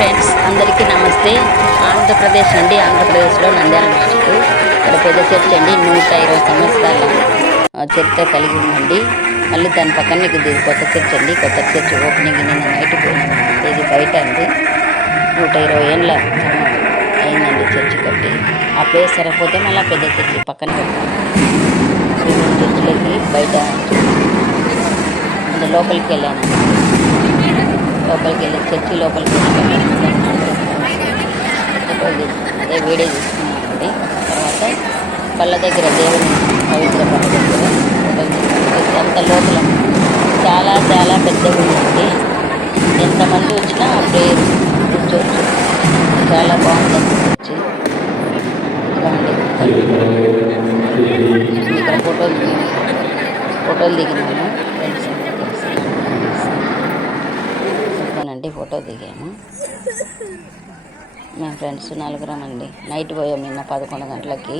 Friends, అందరికీ నమస్తే. ఆంధ్రప్రదేశ్ అండి. ఆంధ్రప్రదేశ్లో నంద్యాల డిస్ట్రిక్ట్. ఇక్కడ పెద్ద చర్చ్ అండి. 120 సంవత్సరాల చరిత్ర కలిగి ఉందండి. మళ్ళీ దాని పక్కన ఇది కొత్త చర్చ్ అండి. కొత్త చర్చ్ ఓపెనింగ్ నిన్న నైట్ పోయినామండి. ఇది బయట అండి. 120 ఏళ్ళ అయిందండి చర్చి కట్టి. ఆ ప్లేస్ సరిపోతే మళ్ళీ పెద్ద చర్చి పక్కన పెట్టాము. చర్చిలోకి బయట లోపలికి వెళ్ళాను. లోపలికి వెళ్ళి చర్చి లోపలికి అదే వీడియో తీసుకున్నామండి. తర్వాత బల్ల దగ్గర దేవుని పవిత్ర బల్ల దగ్గర అంత లోపల చాలా చాలా పెద్దగా ఉందండి. ఎంతమంది వచ్చినా ఆ ప్రేయర్ కూర్చోవచ్చు. చాలా బాగుంటుంది చర్చి. ఇక్కడ ఫోటోలు దిగినాము ఫ్రెండ్స్ చెప్పానండి. ఫోటో దిగాము మేము ఫ్రెండ్స్ 4 అండి. నైట్ పోయాము నిన్న 11 గంటలకి.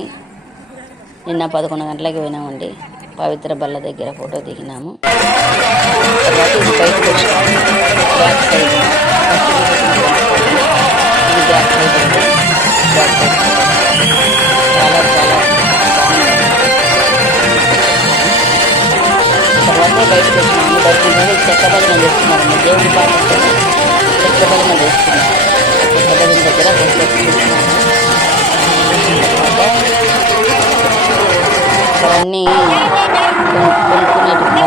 పోయినామండి. పవిత్ర బల్ల దగ్గర ఫోటో దిగినాము. తర్వాత ఇది బయటకు వచ్చినాము. బ్యాక్ సైడ్ ఇది బ్యాక్ సైడ్ ఉంది. బ్యాక్ సైడ్ చాలా చాలా బాగుంది. తర్వాత బయటకు వచ్చినాము. బయట చెక్క భజన చేస్తున్నారండి. దేవుడి పాటతో చెక్క భజన చేస్తున్నారు. చెక్క భజన దగ్గర చూస్తున్నాము. అవన్నీ కొనుక్కునేటివి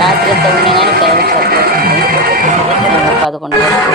రాత్రి ఎంత ఉన్నా కానీ టైం సరిపోతుంది. 11 వరకు